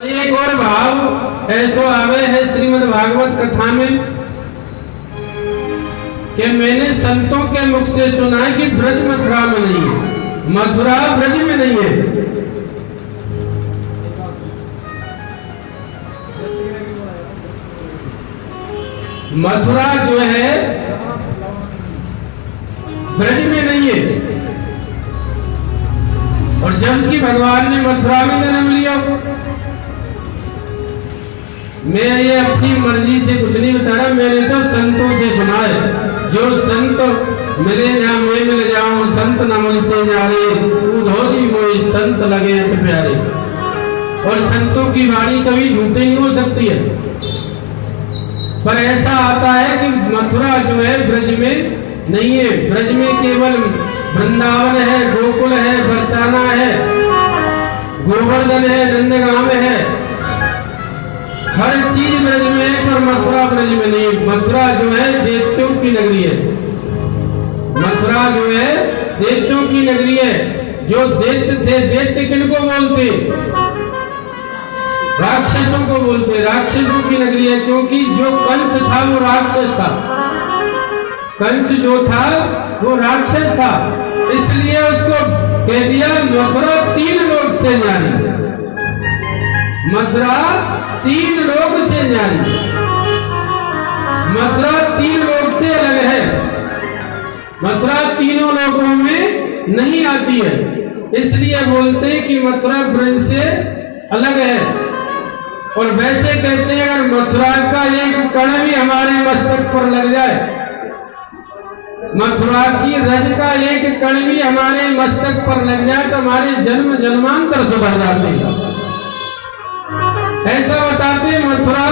एक और भाव ऐसो आवे है श्रीमद् भागवत कथा में कि मैंने संतों के मुख से सुना है कि ब्रज मथुरा में नहीं है, मथुरा ब्रज में नहीं है। मथुरा जो है ब्रज में नहीं है। और जबकि भगवान ने मथुरा में जन्म लिया। मैं ये अपनी मर्जी से कुछ नहीं बता रहा, मैंने तो संतों से सुना है। जो संत मिले ना मैं मिल जाऊं, संत न मुझसे न्यारे, उधोजी मोई संत लगे अति प्यारे। और संतों की वाणी कभी झूठी नहीं हो सकती है। पर ऐसा आता है कि मथुरा जो है ब्रज में नहीं है। ब्रज में केवल वृंदावन है, गोकुल है, बरसाना है, गोवर्धन है, नंदगांव है, हर चीज ब्रज में है, पर मथुरा ब्रज में नहीं। मथुरा जो है दैत्यों की नगरी है। मथुरा जो है दैत्यों की नगरी है। जो दैत्य थे, दैत्य किनको बोलते? राक्षसों को बोलते। राक्षसों की नगरी है, क्योंकि जो कंस था वो राक्षस था। कंस जो था वो राक्षस था, इसलिए उसको कह दिया मथुरा तीन लोक से न्यारी। मथुरा तीन लोक से न्यारी। मथुरा तीन लोक से अलग है। मथुरा तीनों लोकों में नहीं आती है, इसलिए बोलते हैं कि मथुरा ब्रज से अलग है। और वैसे कहते हैं अगर मथुरा का एक कण भी हमारे मस्तक पर लग जाए, मथुरा की रज का एक कण भी हमारे मस्तक पर लग जाए, तो हमारे जन्म जन्मांतर सुधर जाते हैं। ऐसा बताते हैं मथुरा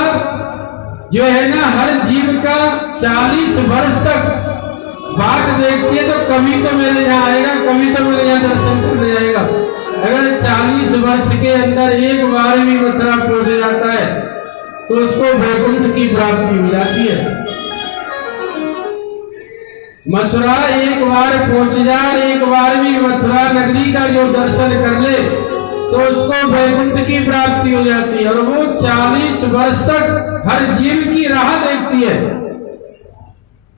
जो है ना हर जीव का 40 वर्ष तक बाट देखती है, तो कभी तो मेरे यहाँ आएगा, कभी तो मेरे यहाँ दर्शन करने जाएगा। अगर 40 वर्ष के अंदर एक बार भी मथुरा पहुंच जाता है तो उसको वैकुंठ की प्राप्ति हो जाती है। मथुरा एक बार पहुंच जाए, एक बार भी मथुरा नगरी का जो दर्शन कर ले तो उसको वैकुंठ की प्राप्ति हो जाती है। और वो 40 वर्ष तक हर जीव की राह देखती है,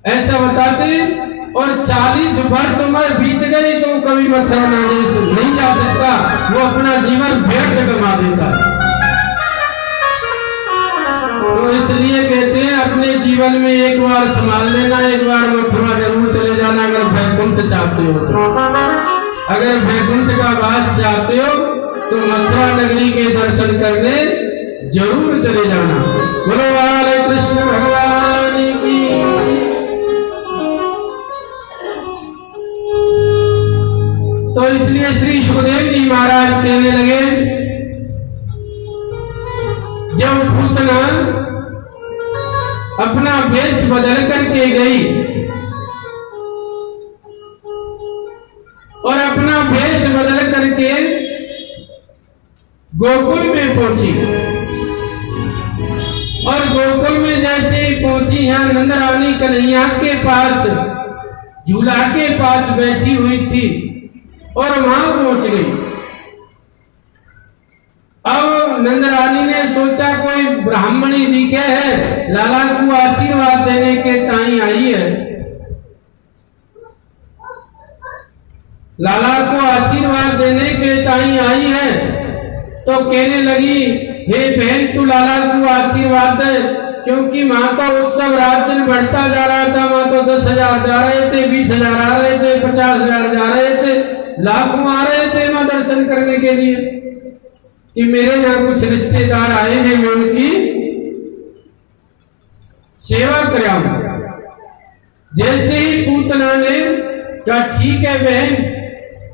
ऐसा बताते हैं। और 40 वर्ष उम्र बीत गई तो कभी मथुरा नहीं जा सकता, वो अपना जीवन व्यर्थ गंवा देता है। तो इसलिए कहते हैं अपने जीवन में एक बार संभाल लेना, एक बार मथुरा जरूर चले जाना अगर वैकुंठ चाहते हो तो। अगर वैकुंठ का वास चाहते हो तो मथुरा नगरी के दर्शन करने जरूर चले जाना। बोलो हरे कृष्ण भगवान की। तो इसलिए श्री सुखदेव जी महाराज कहने लगे, जब पूतना अपना वेश बदल करके गई और अपना वेश बदल करके गोकुल में पहुंची, और गोकुल में जैसे ही पहुंची, यहाँ नंद रानी कन्हैया के पास झूला के पास बैठी हुई थी और वहां पहुंच गई। अब नंद रानी ने सोचा कोई ब्राह्मणी दिखे है, लाला को आशीर्वाद देने के टाइम आई है। लाला को आशीर्वाद देने के टाइम आई है, तो कहने लगी हे बहन तू लाला को आशीर्वाद दे, क्योंकि माँ का उत्सव रात दिन बढ़ता जा रहा था। माँ तो 10,000 जा रहे थे, 20,000 आ रहे थे, 50,000 जा रहे थे, लाखों आ रहे थे माँ दर्शन करने के लिए कि मेरे यहाँ कुछ रिश्तेदार आए हैं, मैं उनकी सेवा कराऊं। जैसे ही पूतना ने कहा ठीक है बहन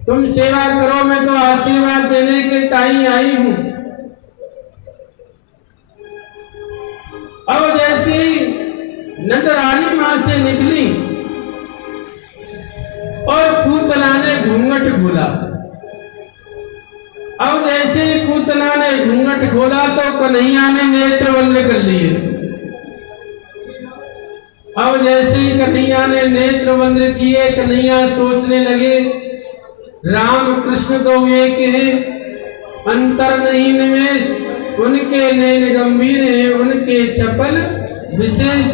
तुम सेवा करो, मैं तो आशीर्वाद देने के टाइम आई हूं। अब जैसे ही नंद रानी मां से निकली और पूतना ने घूंघट खोला। अब जैसे ही पूतना ने घूंघट खोला तो कन्हैया ने नेत्र बंद कर लिए। अब जैसे ही कन्हैया ने नेत्र बंद किए, कन्हैया सोचने लगे राम कृष्ण तो एक है, अंतर नहीं निमेश उनके नैन गंभीर हैं, उनके चपल विशेष।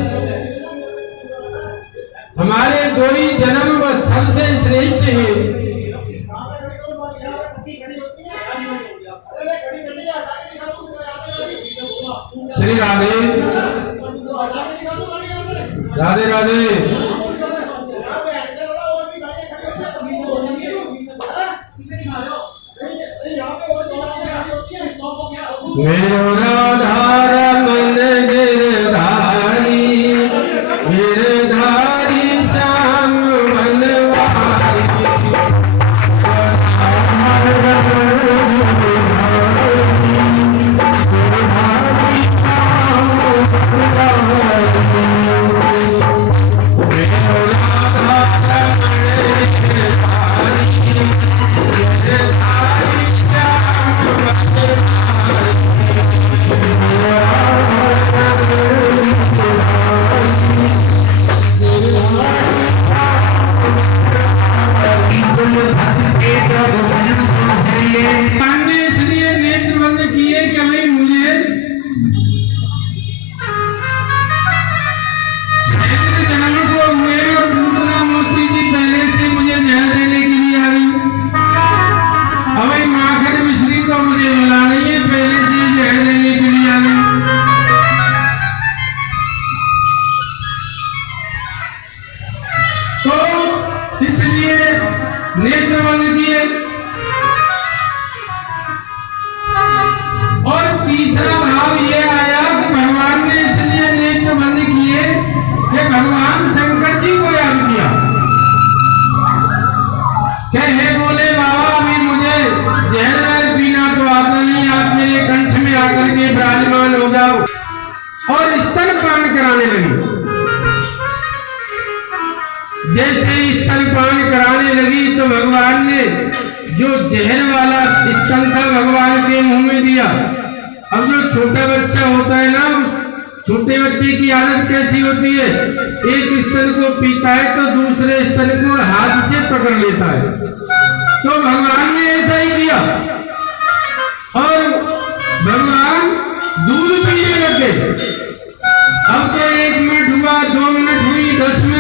हमारे दो ही जन्म व सबसे श्रेष्ठ हैं। श्री राधे राधे राधे। मेरो राधा रमन गिरधारी, गिरधारी श्याम बनवारी। इसलिए नेत्र बंद किए कि भाई मुझे जन्म को हुए और पूतना मौसी जी पहले से मुझे जहर देने के लिए आई। अब भाई माखन मिश्री को मुझे मिला नहीं है, पहले से जहर देने के लिए आई। तो इसलिए नेत्र बंद किए। और तीसरा भाव ये आया कि भगवान ने इसलिए नेत्र बंद किए कि भगवान शंकर जी को याद किया। कहे बोले बाबा अभी मुझे जहर वहर पीना तो आता नहीं, आप मेरे कंठ में आकर के विराजमान हो जाओ। और स्तनपान कराने लगी। जैसे स्तनपान कराने लगी तो भगवान ने जो जहर वाला स्तन था भगवान के मुंह में दिया। अब जो छोटा बच्चा होता है ना, छोटे बच्चे की आदत कैसी होती है, एक स्तन को पीता है तो दूसरे स्तन को हाथ से पकड़ लेता है। तो भगवान ने ऐसा ही किया और भगवान दूध पीने लगे। अब तो 1 मिनट हुआ, 2 मिनट हुई, 10 मिनट